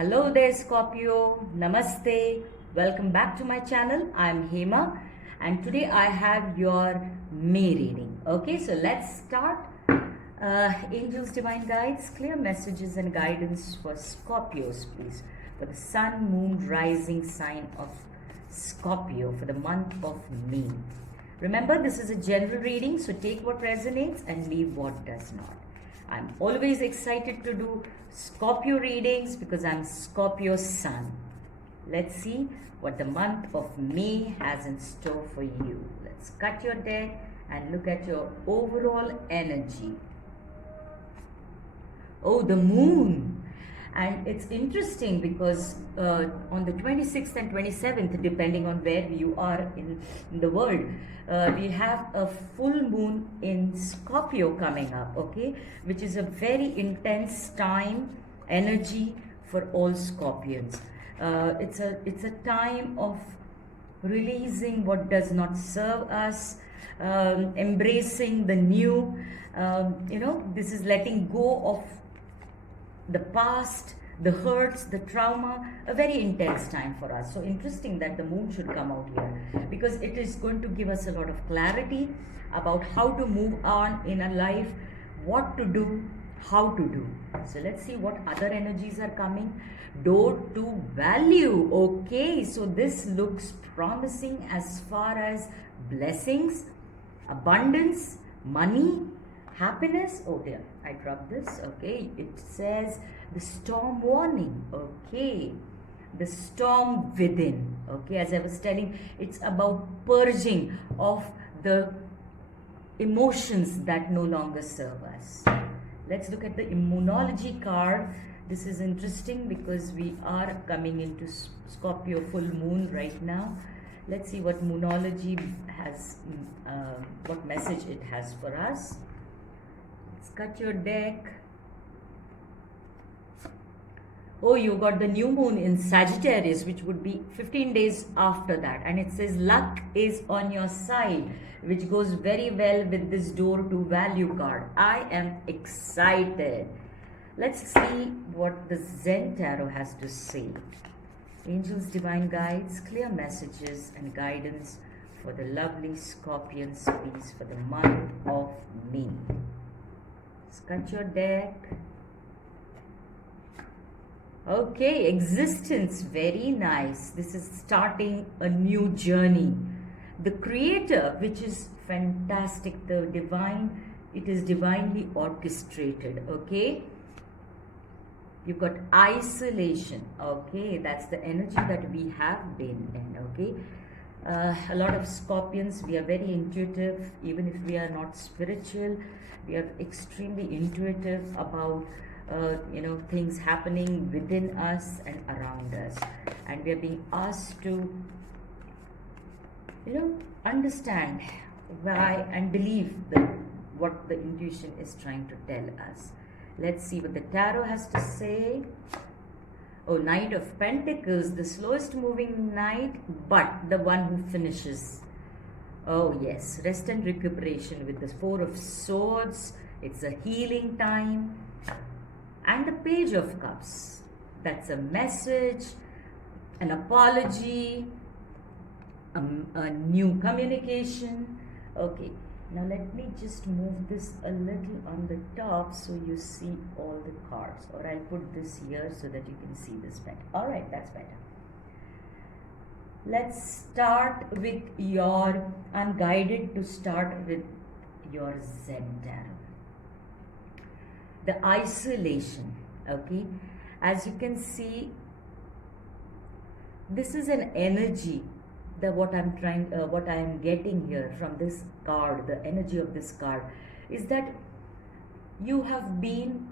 Hello there, Scorpio. Namaste. Welcome back to my channel. I'm Hema, and today I have your May reading. Okay, so let's start. Angels, divine guides, clear messages and guidance for Scorpios, please. For the sun, moon, rising sign of Scorpio for the month of May. Remember, this is a general reading, so take what resonates and leave what does not. I'm always excited to do Scorpio readings because I'm Scorpio's sun. Let's see what the month of May has in store for you. Let's cut your deck and look at your overall energy. Oh, the moon. And it's interesting because on the 26th and 27th, depending on where you are in the world, we have a full moon in Scorpio coming up, okay? Which is a very intense time, energy for all Scorpions. It's a time of releasing what does not serve us, embracing the new. This is letting go of the past, the hurts, the trauma, a very intense time for us. So interesting that the moon should come out here because it is going to give us a lot of clarity about how to move on in a life, what to do, how to do. So let's see what other energies are coming. Door to value. Okay, so this looks promising as far as blessings, abundance, money, happiness. Oh dear, I dropped this. Okay, it says the storm warning. Okay, the storm within. Okay, as I was telling, it's about purging of the emotions that no longer serve us. Let's look at the immunology card. This is interesting because we are coming into Scorpio full moon right now. Let's see what moonology has, what message it has for us. Let's cut your deck. Oh, you got the new moon in Sagittarius, which would be 15 days after that. And it says luck is on your side, which goes very well with this door to value card. I am excited. Let's see what the Zen Tarot has to say. Angels, divine guides, clear messages and guidance for the lovely Scorpions, please, for the month of May. Let's cut your deck. Okay, existence, very nice. This is starting a new journey. The creator, which is fantastic, the divine, it is divinely orchestrated, okay? You've got isolation, okay? That's the energy that we have been in, okay? A lot of Scorpions, we are very intuitive, even if we are not spiritual. We are extremely intuitive about things happening within us and around us, and we are being asked to understand why and believe what the intuition is trying to tell us. Let's see what the tarot has to say. Oh, Knight of Pentacles, the slowest moving knight, but the one who finishes. Oh yes, rest and recuperation with the Four of Swords. It's a healing time. And the Page of Cups. That's a message, an apology, a new communication. Okay, now let me just move this a little on the top so you see all the cards. Or I'll put this here so that you can see this better. Alright, that's better. Let's start with your, I'm guided to start with your Zen Tarot. The isolation, okay? As you can see, this is an energy that what I am getting here from this card, the energy of this card, is that you have been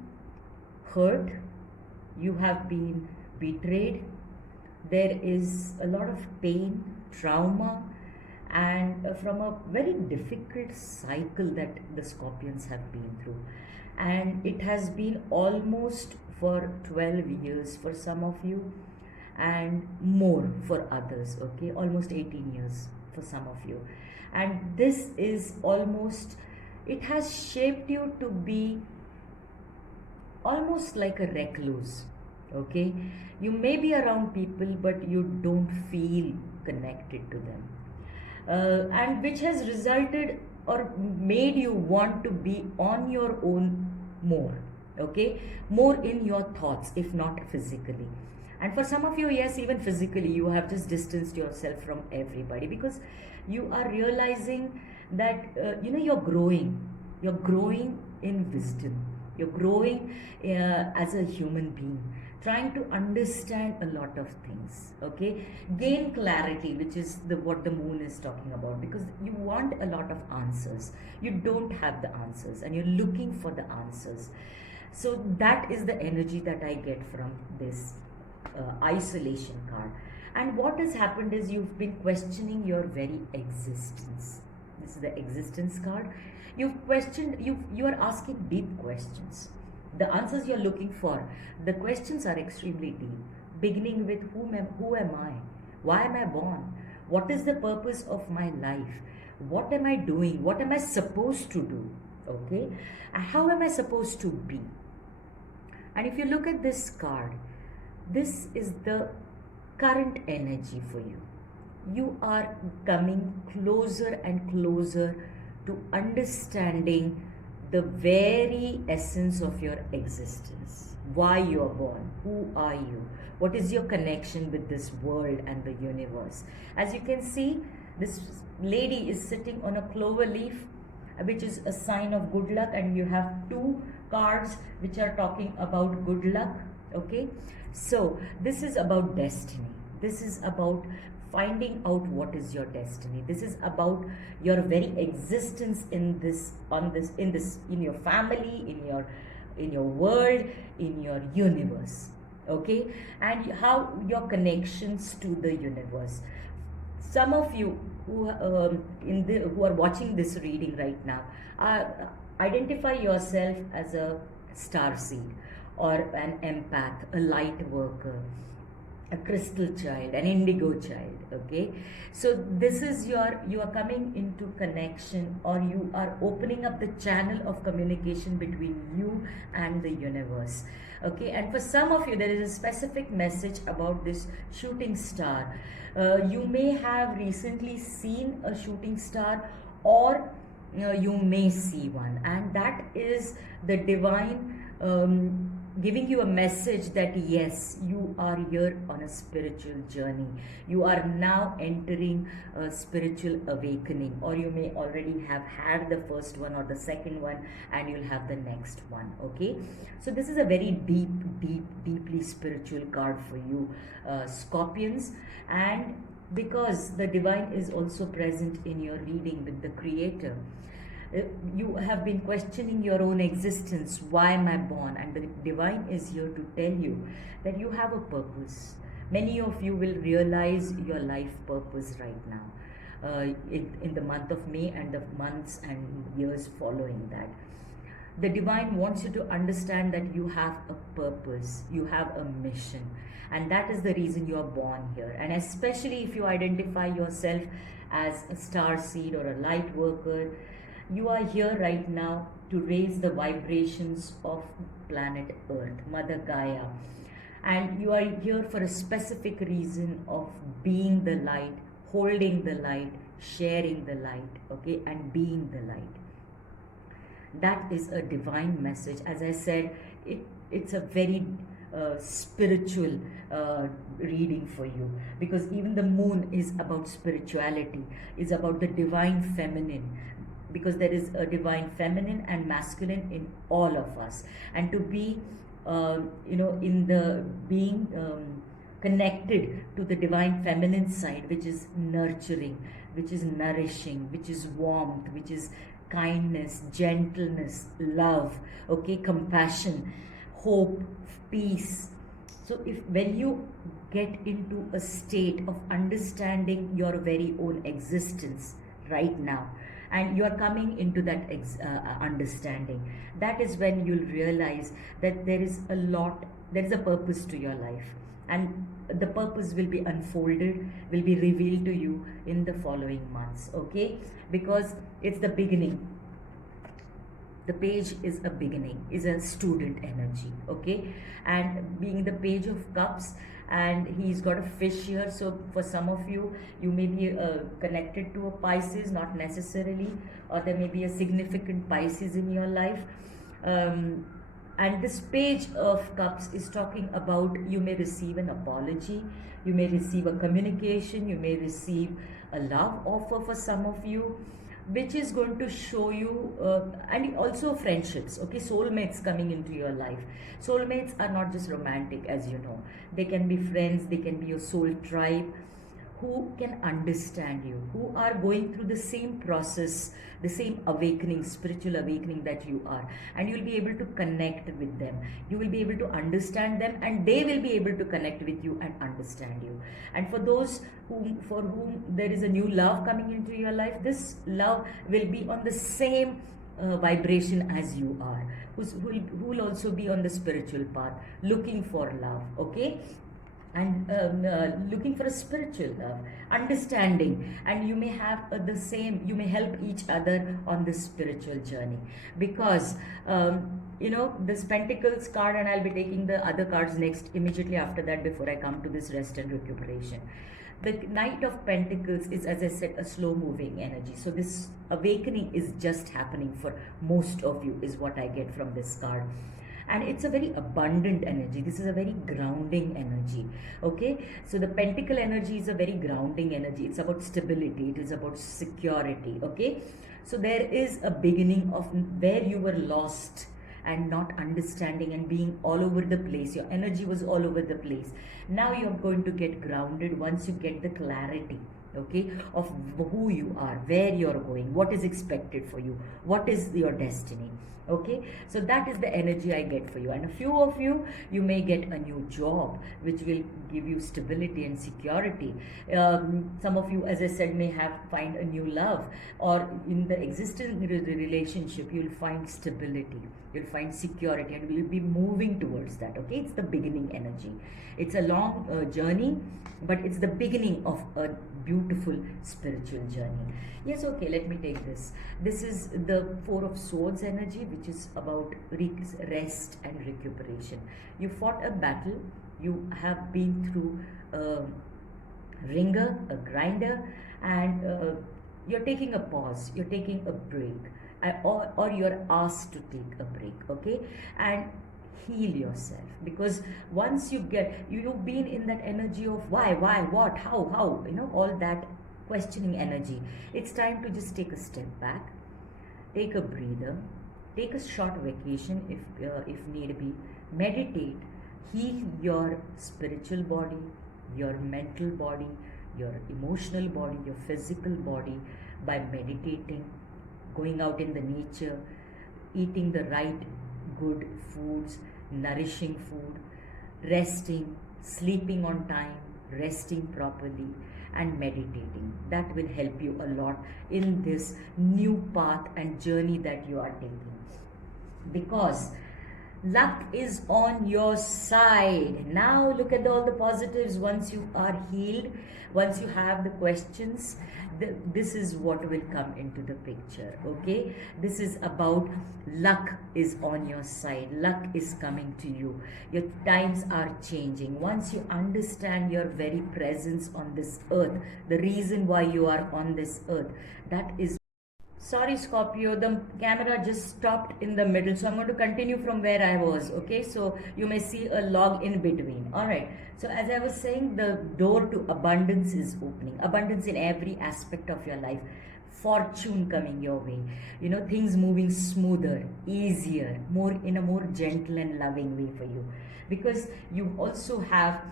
hurt, you have been betrayed, there is a lot of pain, trauma, and from a very difficult cycle that the Scorpions have been through. And it has been almost for 12 years for some of you and more for others, okay? Almost 18 years for some of you. And this is almost, it has shaped you to be almost like a recluse, Okay, you may be around people but you don't feel connected to them, and which has resulted or made you want to be on your own more. Okay, more in your thoughts, if not physically. And for some of you, yes, even physically you have just distanced yourself from everybody because you are realizing that you're growing in wisdom, you're growing as a human being, trying to understand a lot of things. Okay, gain clarity, which is what the moon is talking about, because you want a lot of answers, you don't have the answers and you're looking for the answers. So that is the energy that I get from this isolation card. And what has happened is you've been questioning your very existence. This is the existence card. You've questioned, you are asking deep questions. The answers you're looking for, the questions are extremely deep, beginning with who am I? Why am I born? What is the purpose of my life? What am I doing? What am I supposed to do? Okay? And how am I supposed to be? And if you look at this card, this is the current energy for you. You are coming closer and closer to understanding the very essence of your existence. Why you are born, who are you, what is your connection with this world and the universe. As you can see, this lady is sitting on a clover leaf, which is a sign of good luck, and you have two cards which are talking about good luck. Okay, so this is about destiny, this is about finding out what is your destiny, this is about your very existence in this, in your family, in your world, in your universe. Okay, and how your connections to the universe. Some of you who are watching this reading right now, identify yourself as a star seed or an empath, a light worker, a crystal child, an indigo child. Okay, so this is you are coming into connection, or you are opening up the channel of communication between you and the universe. Okay, and for some of you there is a specific message about this shooting star. You may have recently seen a shooting star, or you may see one, and that is the divine giving you a message that yes, you are here on a spiritual journey. You are now entering a spiritual awakening, or you may already have had the first one or the second one, and you'll have the next one. Okay, so this is a very deeply spiritual card for you, Scorpions. And because the divine is also present in your reading with the creator, you have been questioning your own existence. Why am I born? And the divine is here to tell you that you have a purpose. Many of you will realize your life purpose right now, in the month of May and the months and years following that. The divine wants you to understand that you have a purpose, you have a mission, and that is the reason you are born here. And especially if you identify yourself as a star seed or a light worker, you are here right now to raise the vibrations of planet Earth, Mother Gaia. And you are here for a specific reason of being the light, holding the light, sharing the light, okay, and being the light. That is a divine message. As I said, it's a very spiritual reading for you, because even the moon is about spirituality, is about the divine feminine, because there is a divine feminine and masculine in all of us. And to be in the being connected to the divine feminine side, which is nurturing, which is nourishing, which is warmth, which is kindness, gentleness, love, okay, compassion, hope, peace. So if when you get into a state of understanding your very own existence right now, and you are coming into that understanding, that is when you'll realize that there is a purpose to your life, and the purpose will be unfolded, will be revealed to you in the following months. Okay, because it's the beginning. The page is a beginning, is a student energy, okay? And being the page of cups, and he's got a fish here, so for some of you, you may be connected to a Pisces, not necessarily, or there may be a significant Pisces in your life. And this page of cups is talking about, you may receive an apology, you may receive a communication, you may receive a love offer for some of you, which is going to show you, and also friendships, okay? Soulmates coming into your life. Soulmates are not just romantic, as you know. They can be friends, they can be your soul tribe, who can understand you, who are going through the same process, the same awakening, spiritual awakening that you are, and you'll be able to connect with them. You will be able to understand them, and they will be able to connect with you and understand you. And for those for whom there is a new love coming into your life, this love will be on the same vibration as you are, who will also be on the spiritual path, looking for love, okay? And looking for a spiritual love, understanding, and you may have the same, you may help each other on this spiritual journey, because you know, this Pentacles card, and I'll be taking the other cards next, immediately after that, before I come to this rest and recuperation. The Knight of Pentacles is, as I said, a slow moving energy. So this awakening is just happening for most of you, is what I get from this card. And it's a very abundant energy. This is a very grounding energy, okay? So the Pentacle energy is a very grounding energy. It's about stability, it is about security, okay? So there is a beginning of where you were lost and not understanding and being all over the place. Your energy was all over the place. Now you're going to get grounded once you get the clarity, okay, of who you are, where you're going, what is expected for you, what is your destiny. Okay, so that is the energy I get for you. And a few of you, you may get a new job which will give you stability and security. Some of you, as I said, may find a new love, or in the existing relationship you'll find stability, you'll find security, and we'll be moving towards that. Okay, it's the beginning energy. It's a long journey, but it's the beginning of a beautiful spiritual journey. Yes, okay, let me take this. This is the Four of Swords energy, which is about rest and recuperation. You fought a battle, you have been through a ringer, a grinder, and you're taking a pause, you're taking a break, or you're asked to take a break, okay? And heal yourself, because once you've been in that energy of why, what, how, you know, all that questioning energy. It's time to just take a step back, take a breather, take a short vacation if need be, meditate, heal your spiritual body, your mental body, your emotional body, your physical body, by meditating, going out in the nature, eating the right good foods, nourishing food, resting, sleeping on time, resting properly, and meditating. That will help you a lot in this new path and journey that you are taking, because luck is on your side. Now look at all the positives. Once you are healed, once you have the questions, this is what will come into the picture, okay? This is about luck is on your side. Luck is coming to you. Your times are changing. Once you understand your very presence on this earth, the reason why you are on this earth, that is... Sorry, Scorpio, the camera just stopped in the middle, so I'm going to continue from where I was, okay? So you may see a log in between. All right, so as I was saying, the door to abundance is opening. Abundance in every aspect of your life. Fortune coming your way, you know, things moving smoother, easier, more in a more gentle and loving way for you, because you also have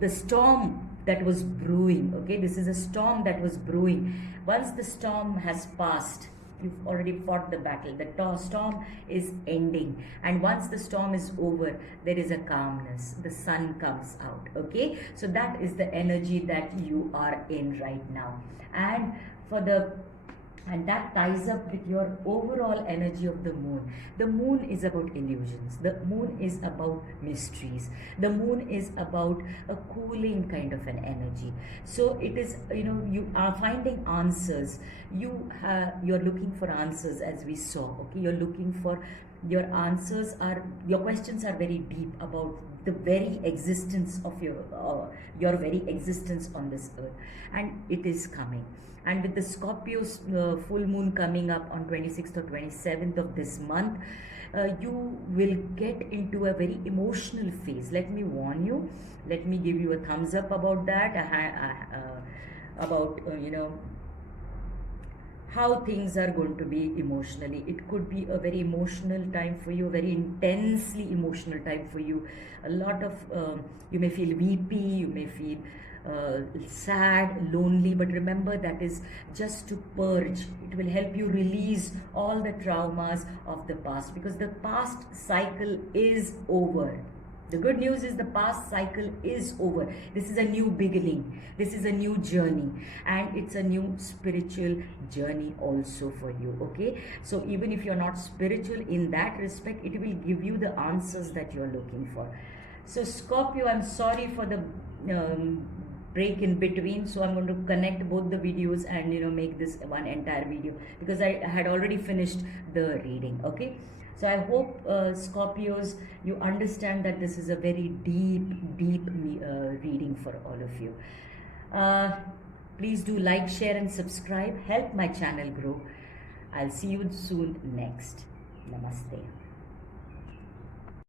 the storm that was brewing, okay? This is a storm that was brewing. Once the storm has passed, you've already fought the battle. The storm is ending, and once the storm is over, there is a calmness. The sun comes out, okay? So that is the energy that you are in right now. And for the and that ties up with your overall energy of the moon. The moon is about illusions, the moon is about mysteries, the moon is about a cooling kind of an energy. So it is, you are finding answers. You're looking for answers, as we saw. Okay, you're looking for your answers are, your questions are very deep about the very existence of your very existence on this earth, and it is coming. And with the Scorpio's full moon coming up on 26th or 27th of this month, you will get into a very emotional phase. Let me warn you, let me give you a thumbs up about that, about how things are going to be emotionally. It could be a very emotional time for you, very intensely emotional time for you. A lot of, you may feel weepy, you may feel sad, lonely, but remember that is just to purge. It will help you release all the traumas of the past, because the past cycle is over. The good news is the past cycle is over. This is a new beginning. This is a new journey, and it's a new spiritual journey also for you. Okay, so even if you're not spiritual in that respect, it will give you the answers that you're looking for. So Scorpio, I'm sorry for the break in between, so I'm going to connect both the videos and make this one entire video, because I had already finished the reading. Okay, so I hope Scorpios, you understand that this is a very deep reading for all of you. Please do like, share and subscribe. Help my channel grow. I'll see you soon next. Namaste.